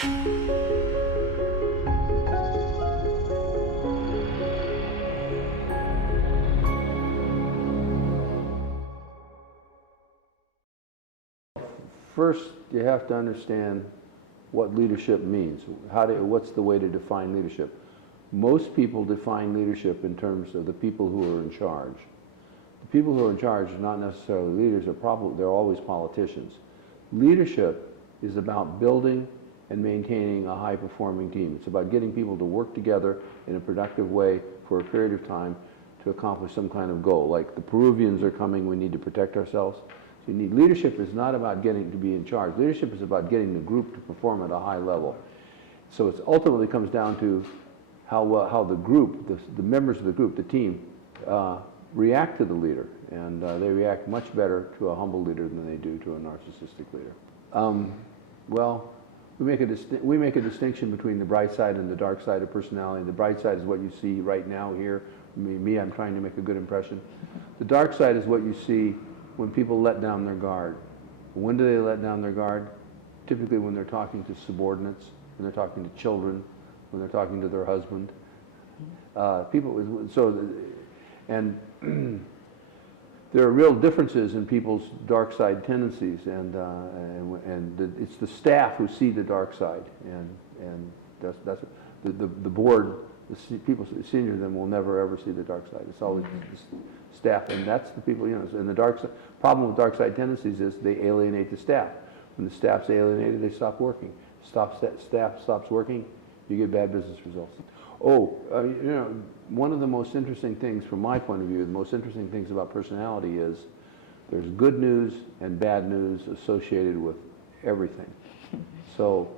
First, you have to understand what leadership means. What's the way to define leadership? Most people define leadership in terms of the people who are in charge. The people who are in charge are not necessarily leaders, they're always politicians. Leadership is about building and maintaining a high-performing team. It's about getting people to work together in a productive way for a period of time to accomplish some kind of goal. Like the Peruvians are coming, we need to protect ourselves. So leadership is not about getting to be in charge. Leadership is about getting the group to perform at a high level. So it ultimately comes down to how the group, the members of the group, the team, react to the leader. And they react much better to a humble leader than they do to a narcissistic leader. Well, we make a distinction between the bright side and the dark side of personality. The bright side is what you see right now here. I'm trying to make a good impression. The dark side is what you see when people let down their guard. When do they let down their guard? Typically when they're talking to subordinates, when they're talking to children, when they're talking to their husband. There are real differences in people's dark side tendencies, and it's the staff who see the dark side, and that's the board, people senior to them will never ever see the dark side. It's always the staff, and that's the people, and the dark side, problem with dark side tendencies is they alienate the staff. When the staff's alienated, they stop working. Staff stops working, you get bad business results. One of the most interesting things from my point of view, the most interesting things about personality is there's good news and bad news associated with everything. So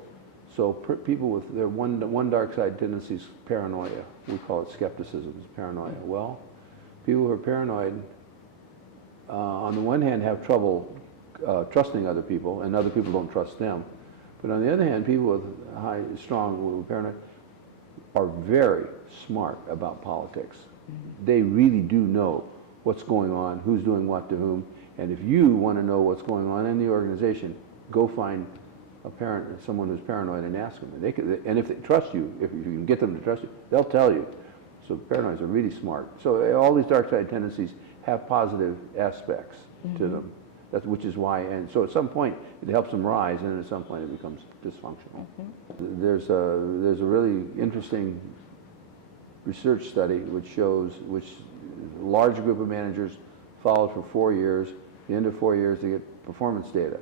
people with their one dark side tendency is paranoia. We call it skepticism, it's paranoia. Well, people who are paranoid, on the one hand, have trouble trusting other people, and other people don't trust them. But on the other hand, people with strong paranoid are very smart about politics. They really do know what's going on, who's doing what to whom, and if you want to know what's going on in the organization, go find someone who's paranoid and ask them. And if they trust you, if you can get them to trust you, they'll tell you. So paranoids are really smart. So all these dark side tendencies have positive aspects to them. Which is why, and so at some point it helps them rise, and at some point it becomes dysfunctional. There's a really interesting research study which a large group of managers followed for 4 years. At the end of 4 years, they get performance data.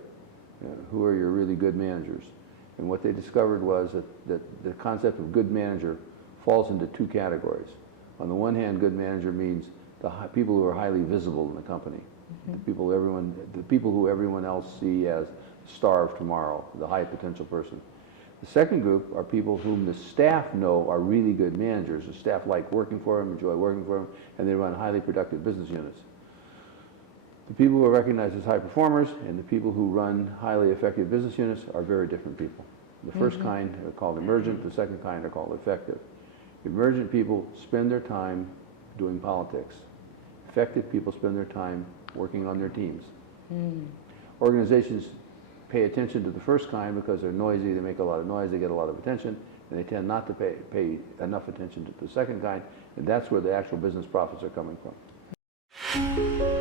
Who are your really good managers? And what they discovered was that the concept of good manager falls into two categories. On the one hand, good manager means the people who are highly visible in the company. The people who everyone else see as the star of tomorrow, the high potential person. The second group are people whom the staff know are really good managers. The staff like working for them, enjoy working for them, and they run highly productive business units. The people who are recognized as high performers and the people who run highly effective business units are very different people. The first kind are called emergent, the second kind are called effective. Emergent people spend their time doing politics. Effective people spend their time working on their teams. Organizations pay attention to the first kind because they're noisy, they make a lot of noise, they get a lot of attention, and they tend not to pay enough attention to the second kind, and that's where the actual business profits are coming from.